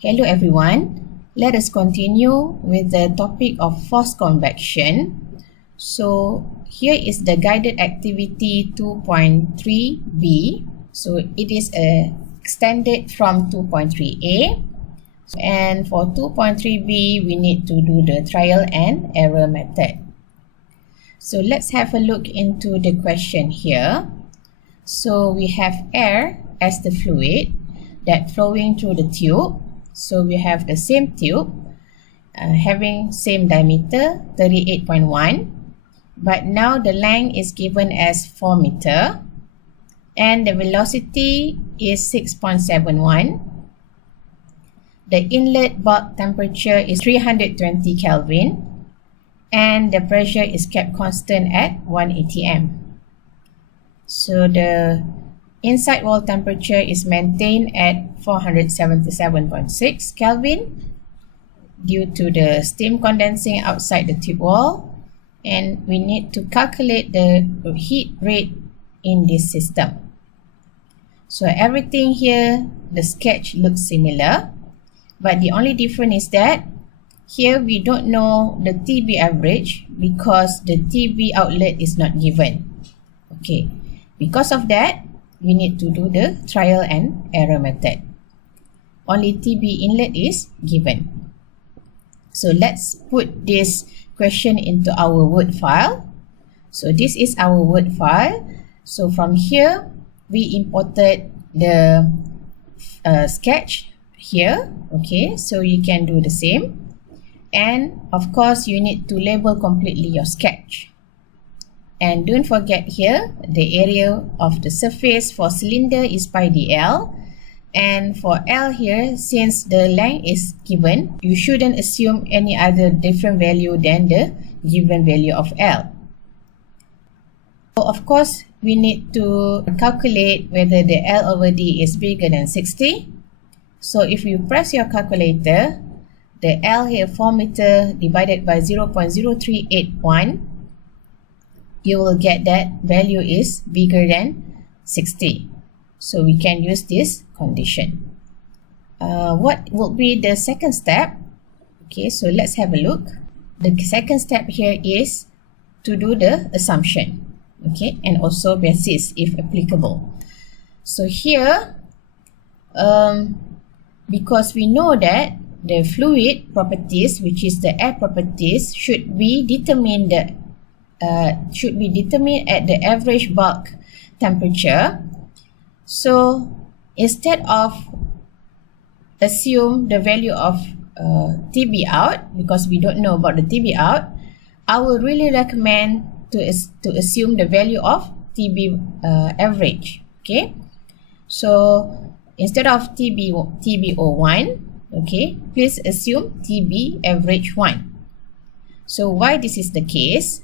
Hello everyone, let us continue with the topic of forced convection. So here is the guided activity 2.3b. So it is extended from 2.3a, and for 2.3b we need to do the trial and error method. So let's have a look into the question here. So we have air as the fluid that flowing through the tube. So we have the same tube having same diameter 38.1, but now the length is given as 4 meter and the velocity is 6.71. The inlet bulk temperature is 320 Kelvin and the pressure is kept constant at 1 atm. So the inside wall temperature is maintained at 477.6 Kelvin due to the steam condensing outside the tube wall, and we need to calculate the heat rate in this system. So everything here, the sketch looks similar, but the only difference is that here we don't know the TB average because the TB outlet is not given. Okay, because of that, we need to do the trial and error method. Only TB inlet is given. So let's put this question into our Word file. So this is our Word file. So from here, we imported the sketch here. Okay, so you can do the same. And of course, you need to label completely your sketch. And don't forget here, the area of the surface for cylinder is pi dl. And for L here, since the length is given, you shouldn't assume any other different value than the given value of L. So of course, we need to calculate whether the L over D is bigger than 60. So if you press your calculator, the L here 4 meter divided by 0.0381, you will get that value is bigger than 60. So we can use this condition. What will be the second step? Okay, so let's have a look. The second step here is to do the assumption. Okay, and also basis if applicable. So here, because we know that the fluid properties, which is the air properties, should be determined at the average bulk temperature. So instead of assume the value of TB out, because we don't know about the TB out, I will really recommend to assume the value of TB average. Okay, so instead of TB01, okay, please assume TB average 1. So why this is the case?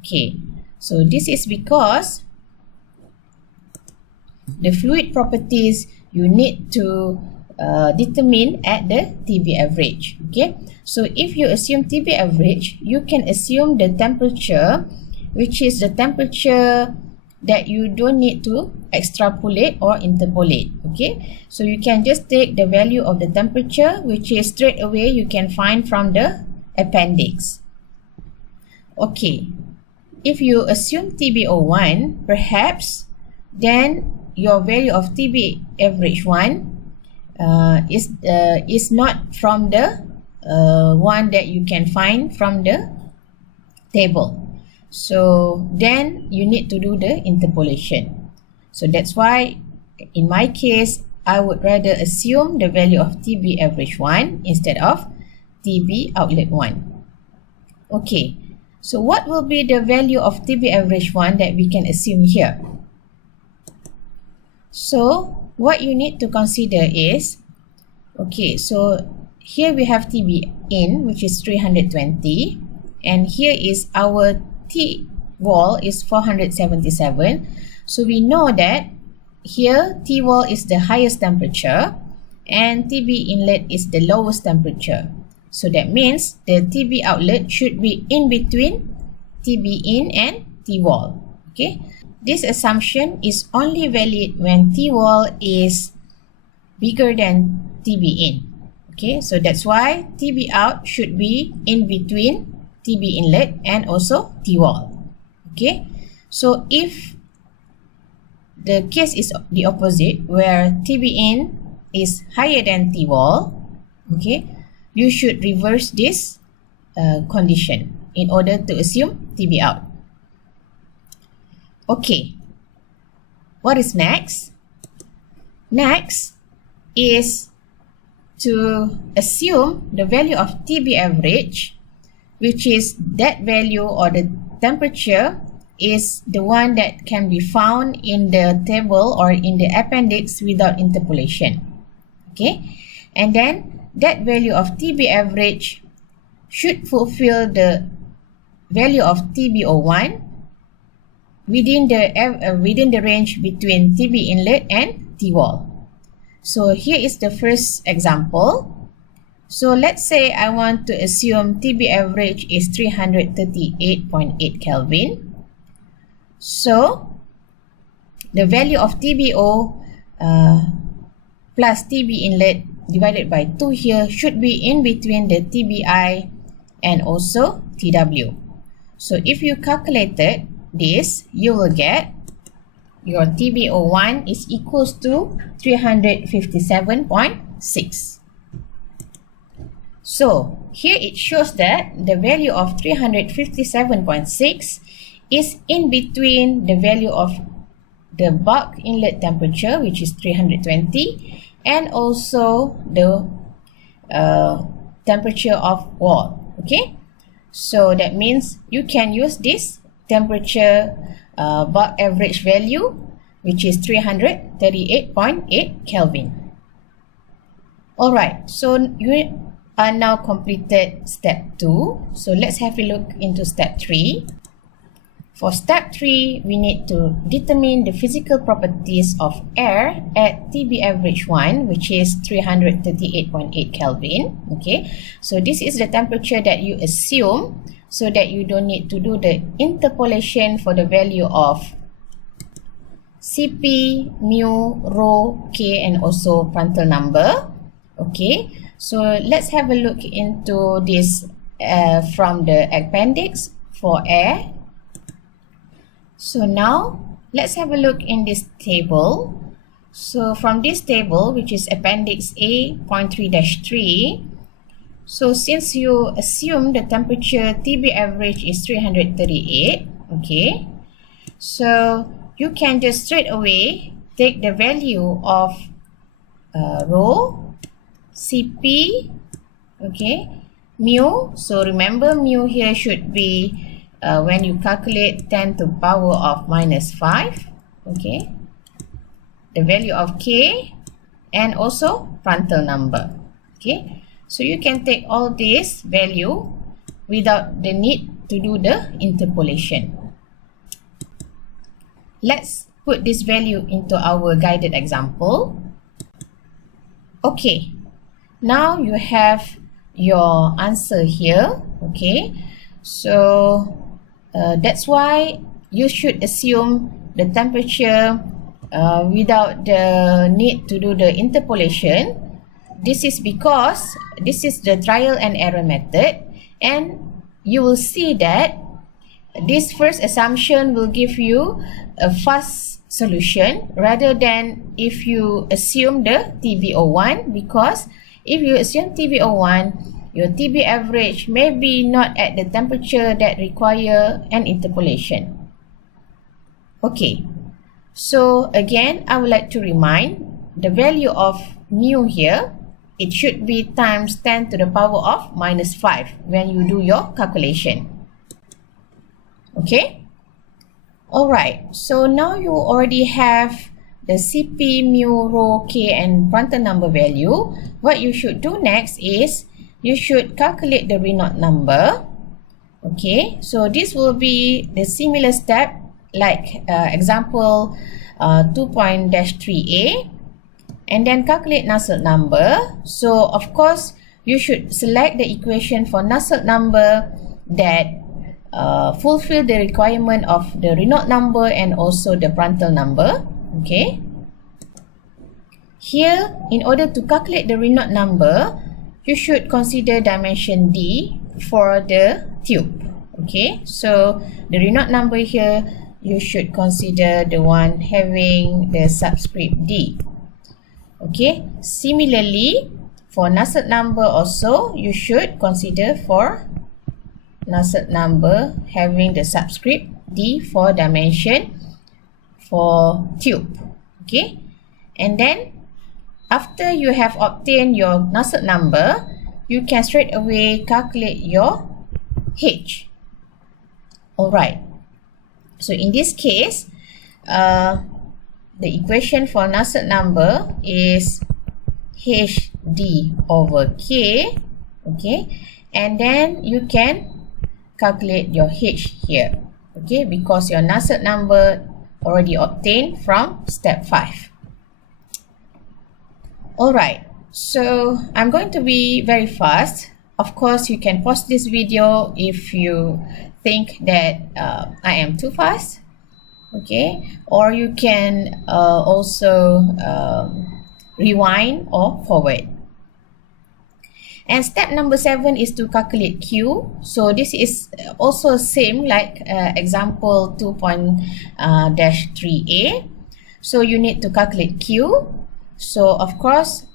Okay, so this is because the fluid properties you need to determine at the TB average. Okay, so if you assume TB average, you can assume the temperature, which is the temperature that you don't need to extrapolate or interpolate. Okay, so you can just take the value of the temperature, which is straight away you can find from the appendix. Okay, if you assume TB01, perhaps then your value of TB average 1 is not from the one that you can find from the table. So then you need to do the interpolation. So that's why in my case, I would rather assume the value of TB average 1 instead of TB outlet 1. Okay, so what will be the value of TB average 1 that we can assume here? So what you need to consider is, okay, so here we have TB in, which is 320, and here is our T wall is 477. So we know that here T wall is the highest temperature and TB inlet is the lowest temperature. So that means the TB outlet should be in between TB in and T wall. Okay, this assumption is only valid when T wall is bigger than TB in. Okay, so that's why TB out should be in between TB inlet and also T wall. Okay, so if the case is the opposite, where TB in is higher than T wall, okay, you should reverse this condition in order to assume TB out. Okay, what is next? Next is to assume the value of TB average, which is that value or the temperature is the one that can be found in the table or in the appendix without interpolation. Okay, and then that value of TB average should fulfill the value of TB01 within the range between TB inlet and T wall. So here is the first example. So let's say I want to assume TB average is 338.8 Kelvin. So the value of TBO plus TB inlet divided by 2 here should be in between the TBI and also TW. So if you calculated this, you will get your TBO1 is equals to 357.6. So here it shows that the value of 357.6 is in between the value of the bulk inlet temperature, which is 320, and also the temperature of wall. Okay, so that means you can use this temperature bulk average value, which is 338.8 Kelvin. Alright, so you are now completed step 2. So let's have a look into step 3. For step 3, we need to determine the physical properties of air at TB average 1, which is 338.8 Kelvin. Okay, so this is the temperature that you assume, so that you don't need to do the interpolation for the value of Cp, mu, rho, K, and also Prandtl number. Okay, so let's have a look into this from the appendix for air. So now let's have a look in this table. So from this table, which is appendix A.3-3, so since you assume the temperature TB average is 338, okay, so you can just straight away take the value of rho, Cp, okay, mu. So remember, mu here should be when you calculate 10 to the power of -5, okay, the value of K, and also Prandtl number. Okay, so you can take all this value without the need to do the interpolation. Let's put this value into our guided example. Okay, now you have your answer here. Okay, so that's why you should assume the temperature without the need to do the interpolation. This is because this is the trial and error method, and you will see that this first assumption will give you a fast solution rather than if you assume the TBO1, because if you assume TBO1, your TB average may be not at the temperature that require an interpolation. Okay, so again, I would like to remind the value of mu here, it should be times 10 to the power of -5 when you do your calculation. Okay, alright, so now you already have the Cp, mu, rho, K, and Prandtl number value. What you should do next is you should calculate the Reynolds number. Okay, so this will be the similar step like example 2.-3a, and then calculate Nusselt number. So of course you should select the equation for Nusselt number that fulfill the requirement of the Reynolds number and also the Prandtl number. Okay, here in order to calculate the Reynolds number, you should consider dimension D for the tube. Okay, so the Reynolds number here, you should consider the one having the subscript D. Okay, similarly for Nusselt number also, you should consider for Nusselt number having the subscript D for dimension for tube. Okay, and then after you have obtained your Nusselt number, you can straight away calculate your H. Alright, so in this case, the equation for Nusselt number is HD over K. Okay, and then you can calculate your H here. Okay, because your Nusselt number already obtained from step 5. Alright, so I'm going to be very fast. Of course, you can pause this video if you think that I am too fast. Okay, or you can also rewind or forward. And step number 7 is to calculate Q. So this is also same like example 2.3a. So you need to calculate Q. So of course,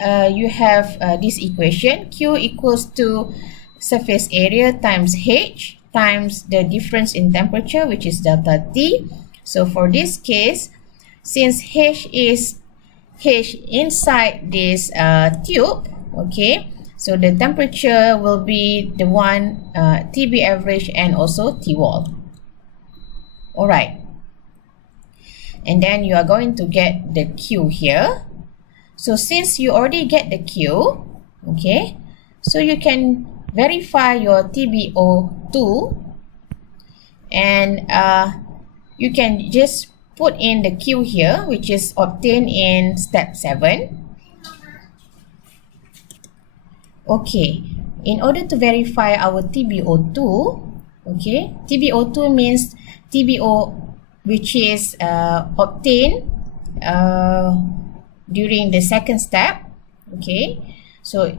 you have this equation. Q equals to surface area times H times the difference in temperature, which is delta T. So for this case, since H is inside this tube, okay, so the temperature will be the one TB average and also T wall. Alright, and then you are going to get the Q here. So since you already get the Q, okay, so you can verify your TbO2, and you can just put in the Q here, which is obtained in step 7. Okay, in order to verify our TbO2, okay, TbO2 means TbO which is obtained during the second step. Okay, so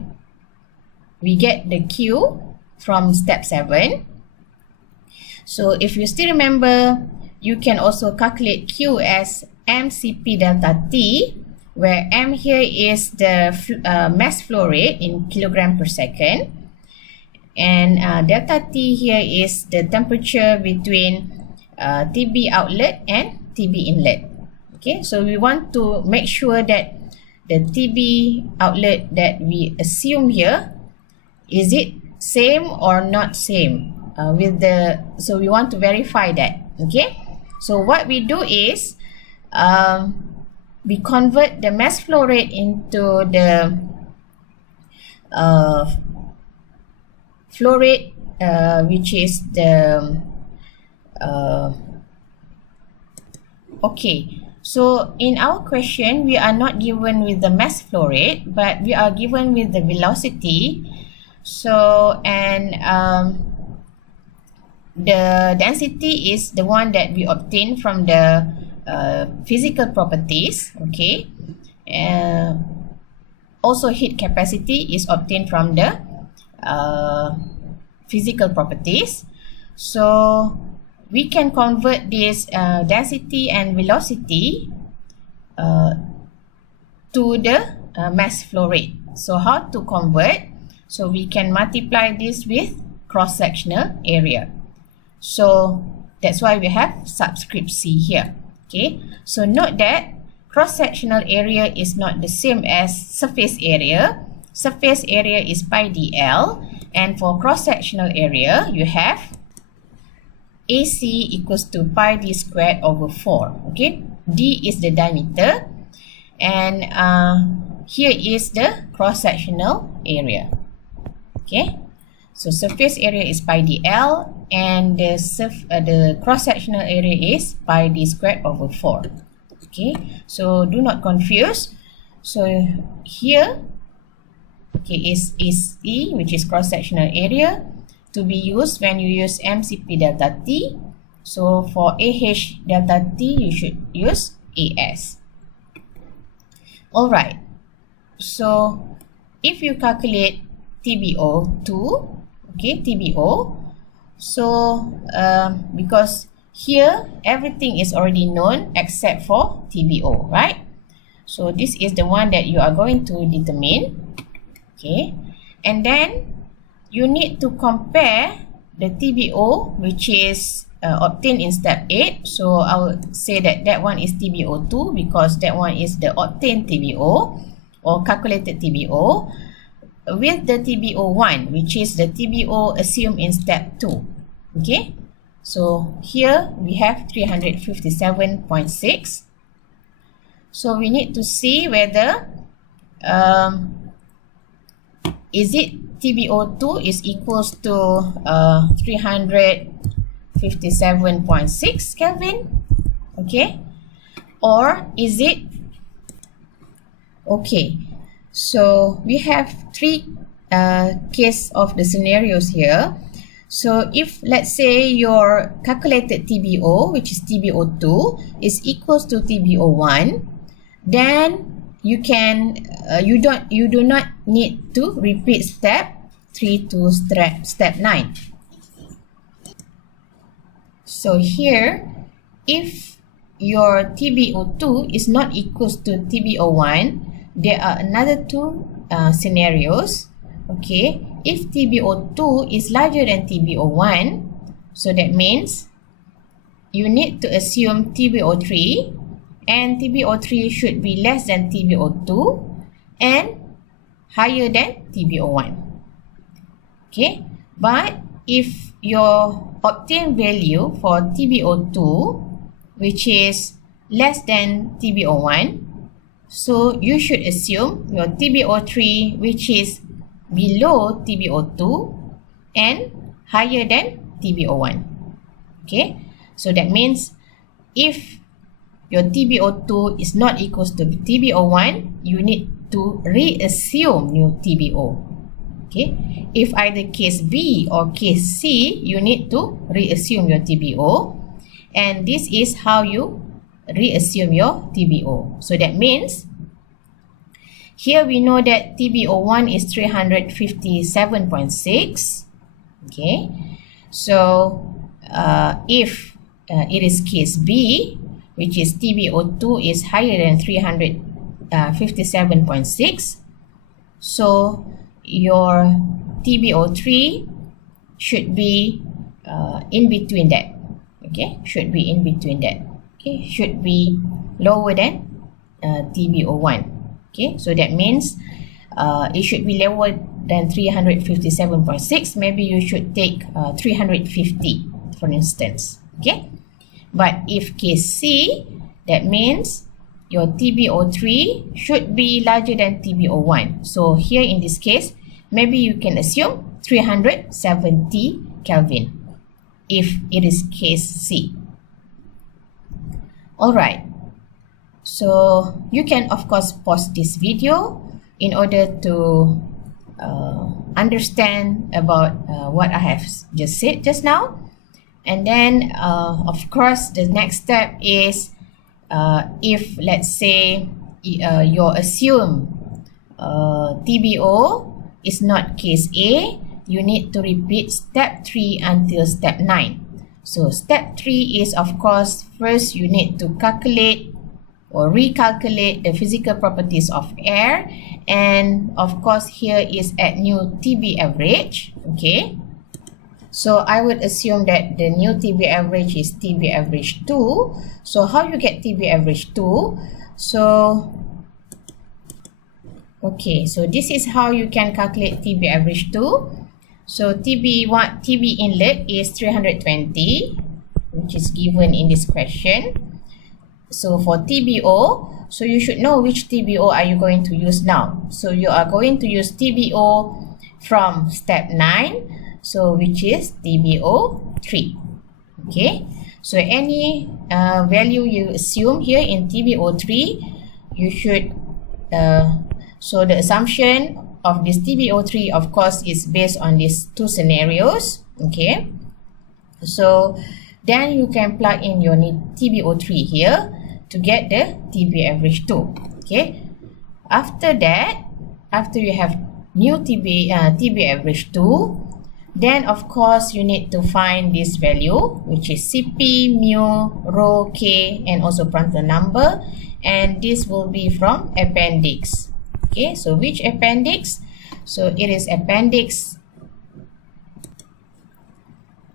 we get the Q from step 7. So if you still remember, you can also calculate Q as mCp delta T, where m here is the mass flow rate in kilogram per second, and delta T here is the temperature between TB outlet and TB inlet. Okay, so we want to make sure that the TB outlet that we assume here, is it same or not same with the, so we want to verify that. Okay, so what we do is we convert the mass flow rate into the flow rate which is the okay, so in our question we are not given with the mass flow rate, but we are given with the velocity. So and the density is the one that we obtain from the physical properties. Okay, also heat capacity is obtained from the physical properties. So we can convert this density and velocity to the mass flow rate. So how to convert? So we can multiply this with cross-sectional area. So that's why we have subscript C here. Okay, so note that cross-sectional area is not the same as surface area. Surface area is pi dl, and for cross-sectional area you have AC equals to pi d squared over 4. Okay, d is the diameter, and here is the cross-sectional area. Okay, so surface area is pi dl, and the cross-sectional area is pi d squared over 4. Okay, so do not confuse. So here, okay, is AC, which is cross-sectional area, to be used when you use mCp delta T. So for AH delta T, you should use AS. Alright, so if you calculate TBO2, okay, TBO, so because here everything is already known except for TBO, right? So this is the one that you are going to determine, okay, and then you need to compare the TBO which is obtained in step 8. So I will say that that one is TBO2 because that one is the obtained TBO or calculated TBO, with the TBO1 which is the TBO assumed in step 2. Okay, so here we have 357.6. So we need to see whether is it TBO2 is equals to 357.6 Kelvin, okay, or is it okay. So we have three case of the scenarios here. So if let's say your calculated TBO, which is TBO2, is equals to TBO1, then you can you do not need to repeat step 3 to step 9. So here, if your TBO2 is not equals to TBO1, there are another two scenarios. Okay, if TBO2 is larger than TBO1, so that means you need to assume TBO3, and TBO3 should be less than TBO2 and higher than TBO1. Okay, but if your obtained value for TBO2 which is less than TBO1, so you should assume your TBO3 which is below TBO2 and higher than TBO1. Okay, so that means if your TBO2 is not equals to TBO1, you need to reassume new TBO. Okay, if either case B or case C, you need to reassume your TBO, and this is how you reassume your TBO. So that means here we know that TBO1 is 357.6. Okay, so if it is case B, which is TBO2 is higher than 357.6, so your TBO3 should be in between that. Okay, should be in between that. Okay, should be lower than TBO1. Okay, so that means it should be lower than 357.6. Maybe you should take 350 for instance. Okay, but if case C, that means your TBO3 should be larger than TBO1. So here in this case, maybe you can assume 370 Kelvin if it is case C. Alright, so you can of course pause this video in order to understand about what I have just said just now. And then of course the next step is if let's say your assumed TBO is not case A, you need to repeat step 3 until step 9. So step 3 is of course first you need to calculate or recalculate the physical properties of air, and of course here is at new TB average. Okay, so I would assume that the new TB average is TB average 2. So how you get TB average 2? So okay, so this is how you can calculate TB average 2. So TB inlet is 320, which is given in this question. So for TBO, so you should know which TBO are you going to use now. So you are going to use TBO from step 9, so which is TBO3. Okay, so any value you assume here in TBO3, you should so the assumption of this TBO3 of course is based on these two scenarios. Okay, so then you can plug in your TBO3 here to get the TB average 2. Okay, after that, after you have new TB average 2, then of course you need to find this value, which is CP, mu, rho, K, and also Prandtl number, and this will be from appendix. Okay, so which appendix? So it is appendix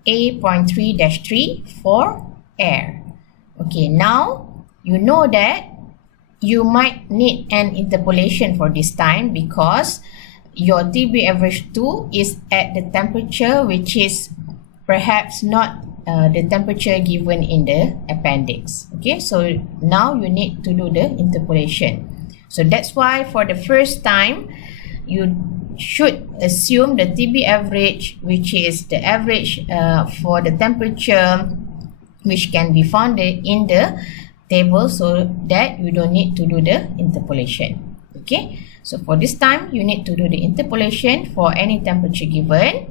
A.3-3 for air. Okay, now you know that you might need an interpolation for this time because your TB average 2 is at the temperature which is perhaps not the temperature given in the appendix. Okay, so now you need to do the interpolation. So that's why for the first time you should assume the TB average, which is the average for the temperature which can be found in the table, so that you don't need to do the interpolation. Okay, so for this time you need to do the interpolation for any temperature given.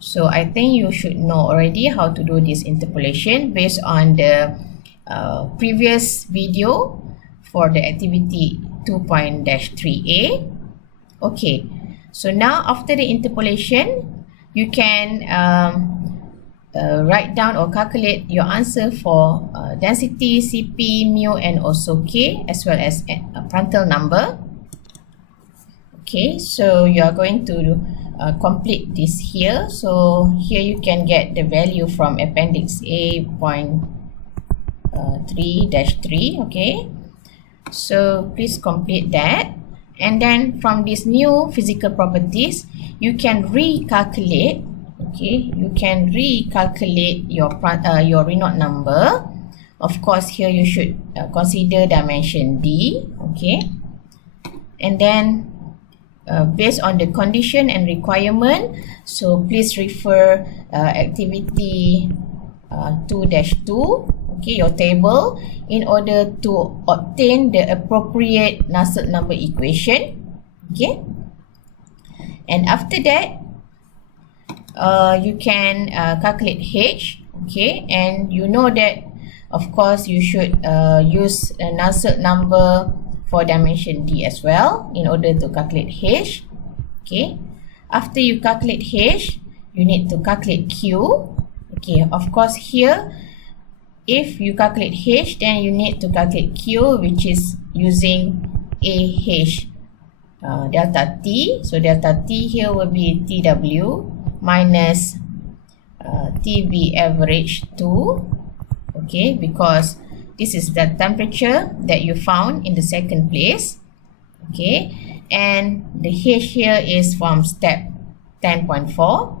So I think you should know already how to do this interpolation based on the previous video for the activity 2.-3a. Okay, so now after the interpolation you can write down or calculate your answer for density, CP, mu, and also K, as well as Prandtl number. Okay, so you are going to complete this here. So here you can get the value from appendix A.3-3. Okay, so please complete that, and then from these new physical properties you can recalculate. Okay, you can recalculate your Reynolds number. Of course, here you should consider dimension D. Okay, and then based on the condition and requirement, so please refer activity 2-2, okay, your table, in order to obtain the appropriate Nusselt number equation. Okay, and after that you can calculate H. Okay, and you know that of course you should use a Nusselt number for dimension D as well in order to calculate H. Okay, after you calculate H, you need to calculate Q. Okay, of course here if you calculate H, then you need to calculate Q, which is using AH delta T. So delta T here will be TW minus TB average 2. Okay, because this is the temperature that you found in the second place. Okay, and the H here is from step 10.4,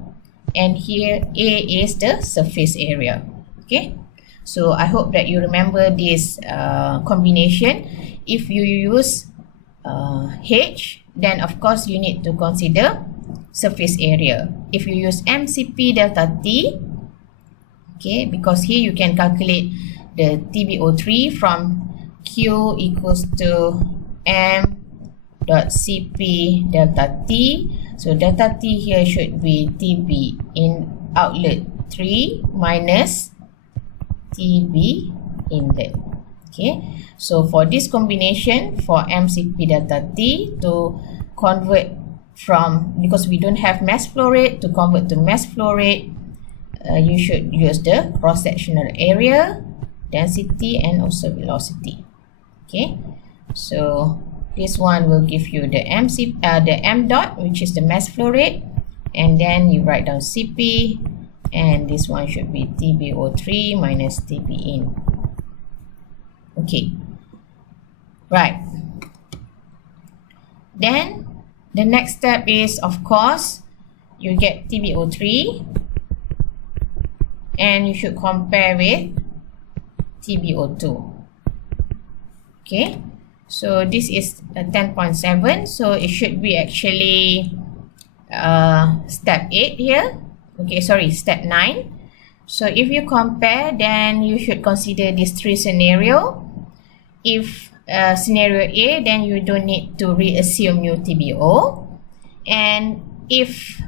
and here A is the surface area. Okay, so I hope that you remember this combination. If you use H, then of course you need to consider surface area. If you use MCP delta T, okay, because here you can calculate the TbO3 from Q equals to M dot Cp delta T. So delta T here should be Tb in outlet 3 minus Tb inlet. Okay, so for this combination for MCP delta T, to convert from, because we don't have mass flow rate, to convert to mass flow rate, you should use the cross-sectional area, density, and also velocity. Okay, so this one will give you the M dot, which is the mass flow rate, and then you write down Cp, and this one should be TbO3 minus Tb in. Okay, right. Then the next step is, of course, you get TbO3 and you should compare with TbO2. Okay, so this is 10.7, so it should be actually step 8 here. Okay, sorry, step 9. So if you compare, then you should consider these three scenarios. If scenario A, then you don't need to reassume new TBO, and if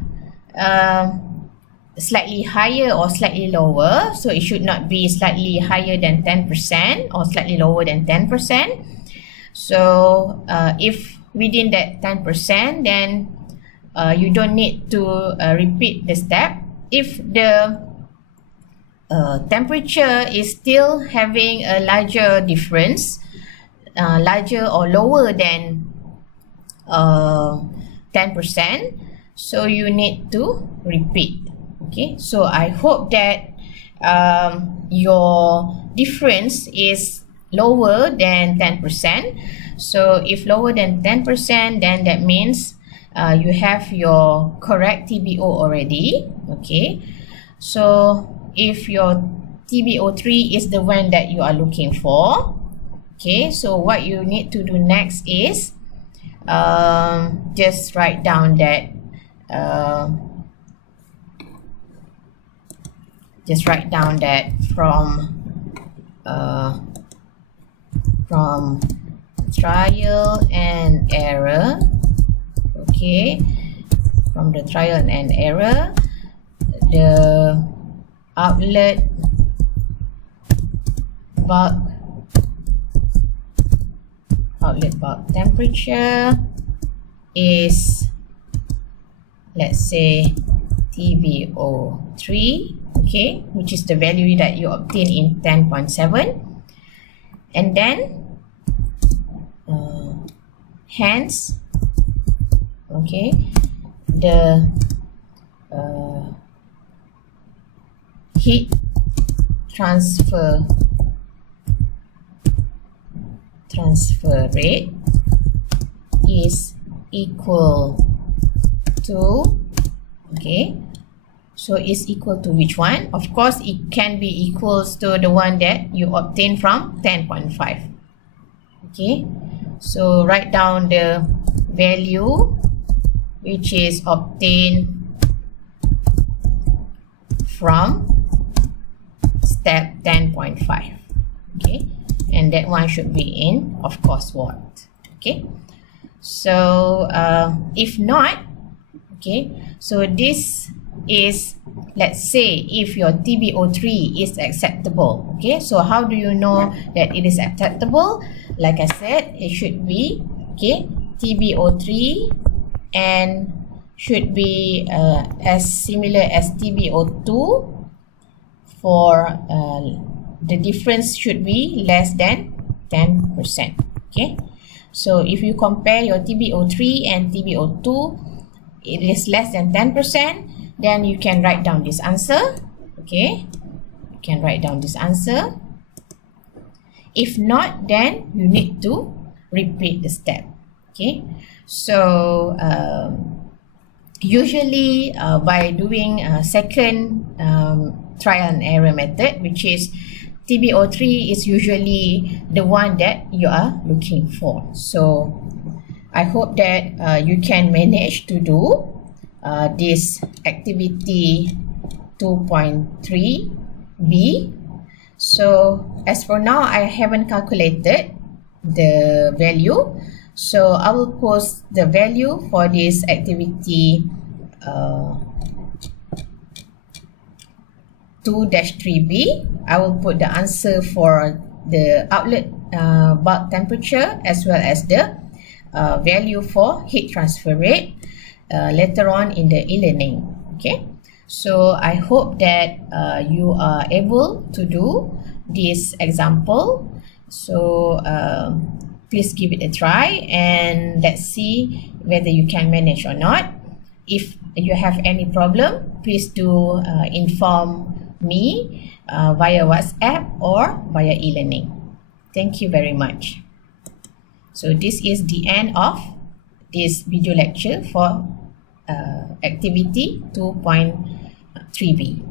slightly higher or slightly lower, so it should not be slightly higher than 10% or slightly lower than 10%. So if within that 10%, then you don't need to repeat the step. If the temperature is still having a larger difference, larger or lower than 10%, so you need to repeat. Okay, so I hope that your difference is lower than 10%. So if lower than 10%, then that means you have your correct TBO already. Okay, so if your TBO3 is the one that you are looking for, okay, so what you need to do next is just write down that from trial and error. Okay, from the trial and error, the outlet bulk temperature is, let's say, TBO3, okay, which is the value that you obtain in 10.7, and then hence, okay, the heat transfer rate is equal to, okay, so is equal to which one? Of course, it can be equals to the one that you obtain from 10.5. Okay, so write down the value which is obtained from step 10.5. Okay, and that one should be in, of course, what? Okay, so if not, okay, so this is, let's say, if your TBO3 is acceptable. Okay, so how do you know that it is acceptable? Like I said, it should be, okay, TBO3 and should be as similar as TBO2 for the difference should be less than 10%. Okay, so if you compare your TBO3 and TBO2, it is less than 10%, then you can write down this answer. Okay, you can write down this answer. If not, then you need to repeat the step. Okay, so usually by doing a second trial and error method, which is TBO3 is usually the one that you are looking for. So I hope that you can manage to do this activity 2.3b. So as for now, I haven't calculated the value, so I will post the value for this activity 2-3b. I will put the answer for the outlet bulk temperature as well as the value for heat transfer rate later on in the e-learning. Okay, so I hope that you are able to do this example. So please give it a try and let's see whether you can manage or not. If you have any problem, please do inform me via WhatsApp or via e-learning. Thank you very much. So this is the end of this video lecture for activity 2.3b.